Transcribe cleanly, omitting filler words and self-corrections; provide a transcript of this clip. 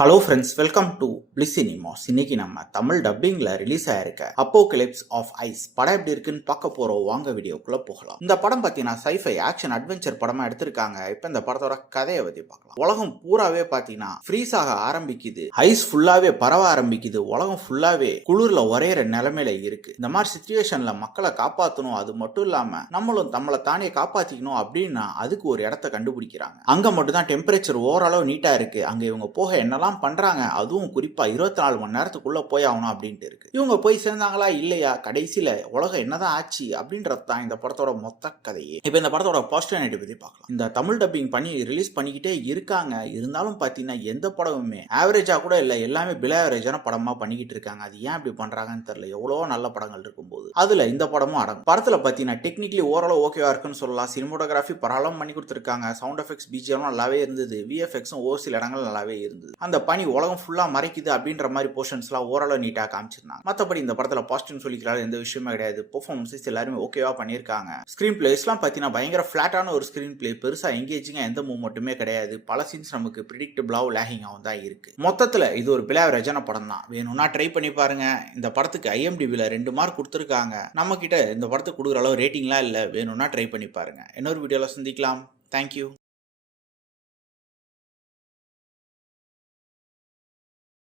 Hello friends, welcome to Bliss cinemas. இன்னைக்கு நம்ம தமிழ் டப்பிங்ல ரிலீஸ் ஆயிருக்க அப்போகலிப்ஸ் ஆஃப் ஐஸ் படம் எப்படி இருக்குன்னு பார்க்க போறோம். வாங்க வீடியோக்குள்ள போகலாம். இந்த படம் பார்த்தீங்கன்னா சைஃபை ஆக்ஷன் அட்வென்ச்சர் படமா எடுத்திருக்காங்க. இப்போ இந்த படத்தோட கதையை பத்தி பார்க்கலாம். உலகம் பூராவே பார்த்தீங்கன்னா ஃப்ரீஸ் ஆக ஆரம்பிக்குது, ஐஸ் ஃபுல்லாவே பரவ ஆரம்பிக்குது, உலகம் ஃபுல்லாவே குளிர்ல உரையிற நிலைமையில இருக்கு. இந்த மாதிரி சிச்சுவேஷன்ல மக்களை காப்பாற்றணும், அது மட்டும் இல்லாம நம்மளும் நம்மளை தானே காப்பாத்திக்கணும் அப்படின்னா அதுக்கு ஒரு இடத்த கண்டுபிடிக்கிறாங்க. அங்க மட்டும் தான் டெம்பரேச்சர் ஓரளவு நீட்டா இருக்கு. அங்க இவங்க போக என்ன பண்றாங்க, அதுவும் குறிப்பா 24 மணி நேரத்துக்குள்ள போய் ஆகணும் அப்படின்ட்டு இருக்கு. இவங்க போய் சேர்ந்தாங்களா இல்லையா, கடைசியில உலகம் என்னதான் ஆச்சு அப்படின்றது தான் இந்த படத்தோட மொத்த கதையே. இப்ப இந்த படத்தோட பாசிட்டிவிட்டி பத்தி பார்க்கலாம். இந்த தமிழ் டப்பிங் பண்ணி ரிலீஸ் பண்ணிக்கிட்டே இருக்காங்க. இருந்தாலும் பாத்தீங்கன்னா எந்த படமுமே ஆவரேஜா கூட இல்ல, எல்லாமே பிலோ ஆவரேஜான படமா பண்ணிக்கிட்டு இருக்காங்க. அது ஏன் இப்படி பண்றாங்கன்னு தெரியல. எவ்வளவோ நல்ல படங்கள் இருக்கும்போது அதுல இந்த படமும் அடங்கும். படத்துல பாத்தீங்கன்னா டெக்னிக்கலி ஓரளவு ஓகேவா இருக்குன்னு சொல்லலாம். சினிமோட்டோகிராஃபி பரவாயில்ல பண்ணி கொடுத்துருக்காங்க. சவுண்ட் எஃபெக்ட்ஸ் பிஜிஎம் நல்லாவே இருந்தது. விஎஃப்எக்ஸும் ஒரு சில இடங்கள் நல்லாவே இருந்தது. அந்த பனி உலகம் ஃபுல்லா மறைக்குது அப்படின்ற மாதிரி போர்ஷன்ஸ்லாம் ஓரளவு நீட்டா காமிச்சிருந்தாங்க. மற்றபடி இந்த படத்துல பாசிட்டிவ் சொல்லிக்கிறாரு எந்த விஷயமே கிடையாது. பெர்ஃபார்மன்ஸஸ் எல்லாருமே ஓகேவா பண்ணியிருக்காங்க. ஸ்கிரீன் பிளேஸ்லாம் பார்த்தீங்கன்னா பயங்கர ஃபிளாட்டான ஒரு ஸ்கிரீன் பிளே, பெருசா எங்கேஜிங்கா எந்த மூவ்மெண்ட்டுமே கிடையாது. பல சீன்ஸ் நமக்கு ப்ரிடிக்டபிளாகவும் லேகிங்காகவும் தான் இருக்கு. மொத்தத்தில் இது ஒரு பிலாவரேஜான படம் தான். வேணும்னா ட்ரை பண்ணி பாருங்க. இந்த படத்துக்கு IMDbல 2 மார்க் கொடுத்துருக்காங்க. நம்ம கிட்ட இந்த படத்துக்கு கொடுக்குற அளவு ரேட்டிங்லாம் இல்லை. வேணும்னா ட்ரை பண்ணி பாருங்க. இன்னொரு வீடியோல சந்திக்கலாம். தேங்க்யூ.